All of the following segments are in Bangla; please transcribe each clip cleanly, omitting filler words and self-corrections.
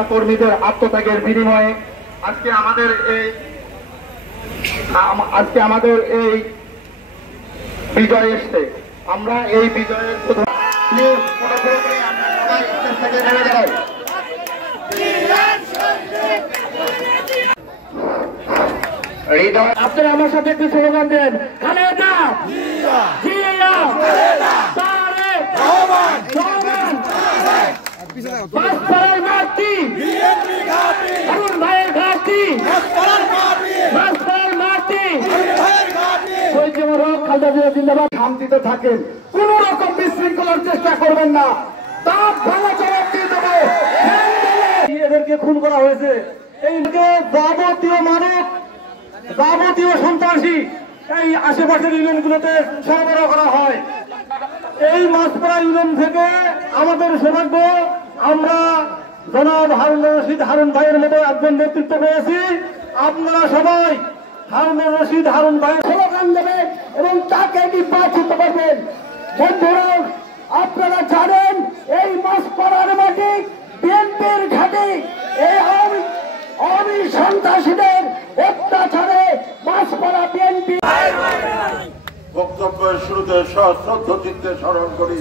কর্মীদের আত্মত্যাগের বিনিময়ে আজকে আমাদের এই বিজয় এসছে। আমরা এই বিজয়ের আপনারা আমার সাথে একটু স্লোগান দেন, খালেদা জিয়া তারেক রহমান মাসপাড়ার মাটি বিএনপি ঘাঁটি অরুণ ভাইয়ের ঘাঁটি মাসপাড়ার মাটি ভাইয়ের ঘাঁটি শহীদ খালেদা জিয়া জিন্দাবাদ। শান্তিতে থাকেন, কোন রকম বিশৃঙ্খলার চেষ্টা করবেন না, তার ভালো জবাব দিয়ে দেবো। এদেরকে খুন করা হয়েছে, এই যাবতীয় মানব যাবতীয় সন্ত্রাসী এই আশেপাশের ইউনিয়নগুলোতে সরবরাহ করা হয়। এই মাসপাড়া ইউনিয়ন থেকে আমাদের সৌভাগ্য, আমরা জনাব হারুন রশিদ হারুন ভাইয়ের মতো একজন নেতৃত্ব পেয়েছি। আপনারা সবাই হারুন রশিদ হারুন ভাইয়ের স্লোগান দেবেন এবং তাকে নির্বাচিত করবেন। বন্ধুরা, আপনারা জানেন এই মাসপাড়ার মাটি বিএনপির ঘাঁটি, এই আওয়ামী সন্ত্রাসীদের অত্যাচারে মাসপাড়া বিএনপি। বক্তব্যের শুরুতে সশ্রদ্ধ চিত্তে স্মরণ করি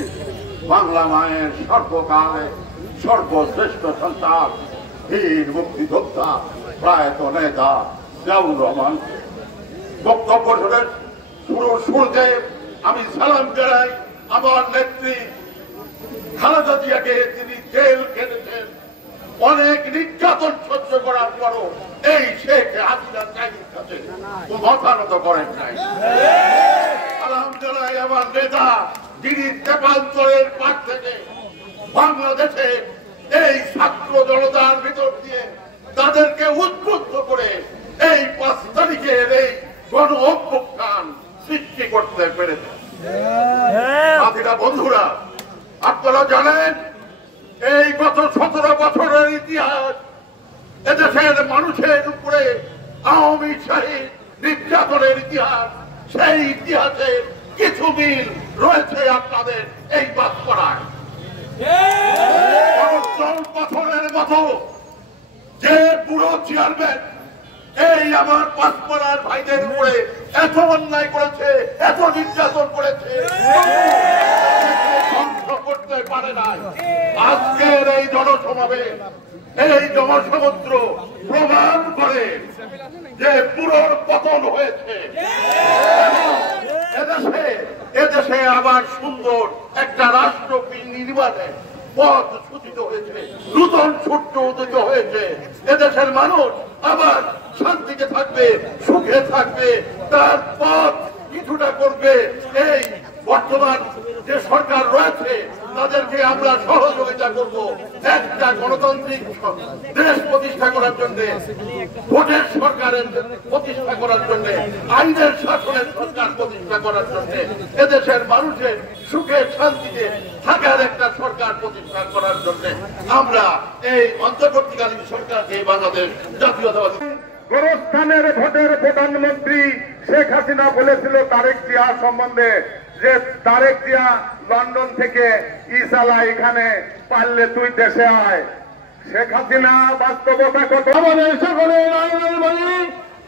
বাংলা মায়ের সর্বকালে সর্বশ্রেষ্ঠ সন্তান, বীর মুক্তিযোদ্ধা প্রয়াত নেতা জিয়াউর রহমান। বক্তব্য শুরুতে আমি সালাম জানাই আমার নেত্রী খালেদা জিয়াকে। তিনি জেল কেটেছেন, অনেক নির্যাতন সহ্য করার পরও এই শেখ হাসিনার চাকরির কাছে মাথা নত করেন নাই। আলহামদুলিল্লাহ, আমার নেতা যিনি তেপান্তরের পাশ থেকে বাংলাদেশে এই ছাত্র জনতার ভিতর দিয়ে তাদেরকে উদ্বুদ্ধ করে এই 5 তারিখের এই গণ অভ্যুত্থান সৃষ্টি করতে পেরেছে। বন্ধুরা, আপনারা জানেন এই গত 17 বছরের ইতিহাস, এদেশের মানুষের উপরে আওয়ামী শাহী নির্যাতনের ইতিহাস, সেই ইতিহাসের কিছু মিল রয়েছে আপনাদের এই মাসপাড়ায়। বছরের মতো যে পুরো চেয়ারম্যান এই আমার মাসপাড়ার ভাইদের উপরে এত অন্যায় করেছে, এত নির্যাতন করেছে, করতে পারে নাই। আজকের এই জনসমাবেশ, এই জনসমুদ্র প্রমাণ করে যে পুরো পতন হয়েছে। এদেশে আবার সুন্দর একটা রাষ্ট্র নির্মাণে পথ সূচিত হয়েছে, নূতন সূর্য উদিত হয়েছে। এদেশের মানুষ আবার শান্তিতে থাকবে, সুখে থাকবে, তার পথ কিছুটা করবে। এই বর্তমান যে সরকার রয়েছে তাদেরকে আমরা সহযোগিতা করব একটা গণতান্ত্রিক দেশ প্রতিষ্ঠা করার জন্য, ভোটের সরকারের প্রতিষ্ঠা করার জন্য, আইনের শাসনের সরকার প্রতিষ্ঠা করার জন্য, এদেশের মানুষের সুখে শান্তিতে থাকার একটা সরকার প্রতিষ্ঠা করার জন্য আমরা এই অন্তর্বর্তীকালীন সরকারকে বাংলাদেশ জাতীয়তাবাদী। গোরস্থানের ভোটের প্রধানমন্ত্রী শেখ হাসিনা বলেছিল তারেক জিয়া সম্বন্ধে যে তারেক জিয়া লন্ডন থেকে ইসালা এখানে পারলে তুই দেশে আয়। শেখ হাসিনা বাস্তবতা কত? আমাদের সকলের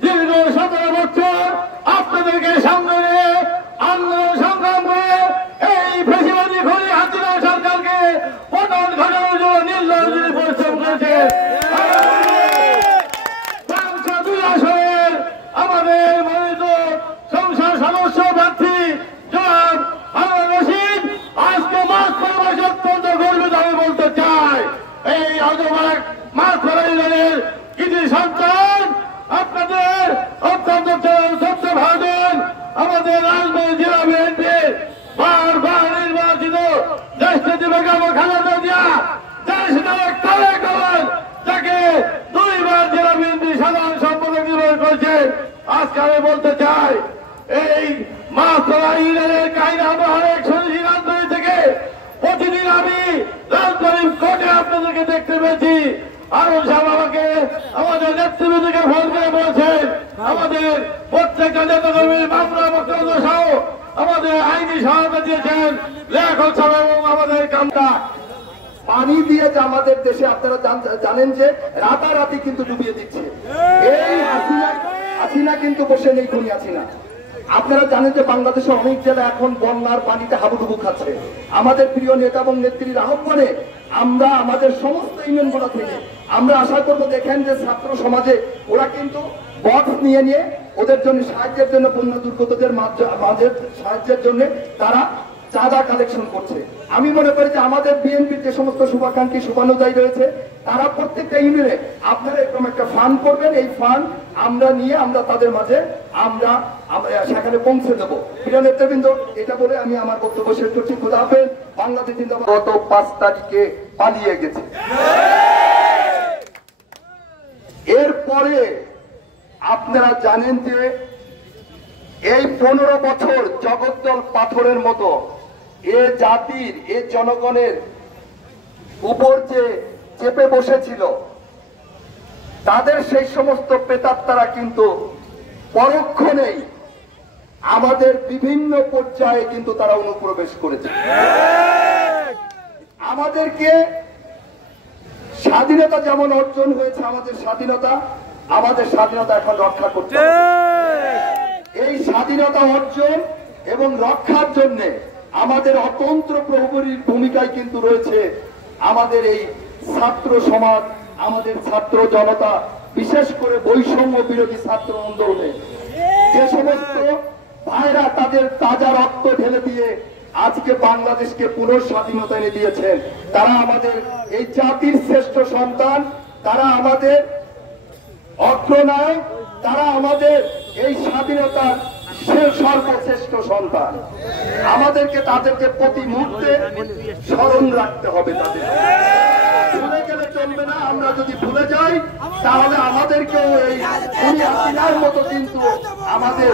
দীর্ঘ 17 বছর আপনাদেরকে সামনে নিয়ে আন্দোলন সংগ্রাম করে এই ফ্যাসিবাদী খনি হাসিনা সরকারকে পতন ঘটানোর জন্য নির্লজ্জ পরিশ্রম করেছে। আমাদের মনোনীত সংসদ সদস্য প্রার্থী জনাব হারুন রশিদ আজকে মাসপাড়াবাসী অত্যন্ত গর্বিত আমি বলতে চাই, এই মাসপাড়া ইউনিয়নের কৃতি সন্তান আপনাদের অত্যন্ত শ্রদ্ধ ভাজন আমাদের রাজবাড়ী জেলা বিএনপির বারবার নির্বাচিত দেশনেত্রী বেগম খালেদা জিয়া, দেশ নায়ক তারেক রহমান, তাকে 2 বার জেলা বিএনপি সাধারণ সম্পাদক নির্বাচন করেছে। আজকে আমি বলতে চাই, এই মাসপাড়া ইউনিয়নের কাহিনী আমরা অনেক শুনেছি রাজধানী থেকে। প্রতিদিন আমি রাজধানী কোর্টে আপনাদেরকে দেখতে পেয়েছি। আরো সাহেব আমাকে আমাদের নেতৃবৃন্দকে ফোন করে বলছেন আমাদের প্রত্যেকটা নেতাকর্মীর মামলা বক্তব্য সহ আমাদের আইনি সহায়তা দিয়েছেন লেখক সাহেব এবং আমাদের কামটা পানি দিয়ে যে আমাদের দেশে আপনারা জানেন যে রাতারাতি কিন্তু ডুবিয়ে দিচ্ছে। এই হাসিনা কিন্তু বসে নেই, খুনি হাসিনা। আপনারা জানেন যে বাংলাদেশের অনেক জেলা এখন বন্যার পানিতে হাবুডুবু খাচ্ছে। আমাদের প্রিয় নেতা এবং নেত্রীর আহ্বানে আমরা আমাদের সমস্ত ইউনিয়নগুলো থেকে আমরা আশা করবো, দেখেন যে ছাত্র সমাজে ওরা কিন্তু বক্স নিয়ে নিয়ে ওদের জন্য সাহায্যের জন্য, বন্যা দুর্গতদের মাঝে সাহায্যের জন্য তারা চাঁদা কালেকশন করছে। আমি মনে করি যে আমাদের বিএনপির যে সমস্ত শুভাকাঙ্ক্ষী শুভানুযায়ী রয়েছে তারা প্রত্যেকটা ইউনিয়নে আপনারা এরকম একটা ফান্ড করবেন। এই ফান্ড আমরা নিয়ে আমরা তাদের মাঝে আমরা সেখানে পৌঁছে দেবো। প্রিয় নেতৃবৃন্দ, এটা বলে আমি আমার বক্তব্য শেষ করছি। খোদা হাফেজ। বাংলাদেশ জিন্দাবাদ। গত 5 তারিখে পালিয়ে গেছে। এরপরে আপনারা জানেন যে এই 15 বছর জগদ্দল পাথরের মতো এ জাতির, এ জনগণের উপর যে চেপে বসেছিল, তাদের সেই সমস্ত প্রেতাত্মারা কিন্তু পরক্ষণেই আমাদের বিভিন্ন পর্যায়ে কিন্তু তারা অনুপ্রবেশ করেছে। আমাদেরকে স্বাধীনতা যেমন অর্জন হয়েছে, আমাদের স্বাধীনতা এখন রক্ষা করতে হবে। এই স্বাধীনতা অর্জন এবং রক্ষার জন্য আমাদের অতন্ত্র প্রহরীর ভূমিকায় কিন্তু রয়েছে আমাদের এই ছাত্র সমাজ, আমাদের ছাত্র জনতা, বিশেষ করে বৈষম্য বিরোধী ছাত্র আন্দোলনে যে সমস্ত ভাইরা তাদের তাজা রক্ত ঢেলে দিয়ে আজকে বাংলাদেশকে পুনঃস্বাধীনতা এনে দিয়েছেন, তারা আমাদের এই জাতির শ্রেষ্ঠ সন্তান, তারা আমাদের অগ্রনায়ক, তারা আমাদের এই স্বাধীনতার সর্বশ্রেষ্ঠ সন্তান। আমাদেরকে তাদেরকে প্রতি মুহূর্তে স্মরণ রাখতে হবে। তাদের ভুলে গেলে চলবে না। আমরা যদি ভুলে যাই তাহলে আমাদেরকেও এই হাসিনার মতো কিন্তু আমাদের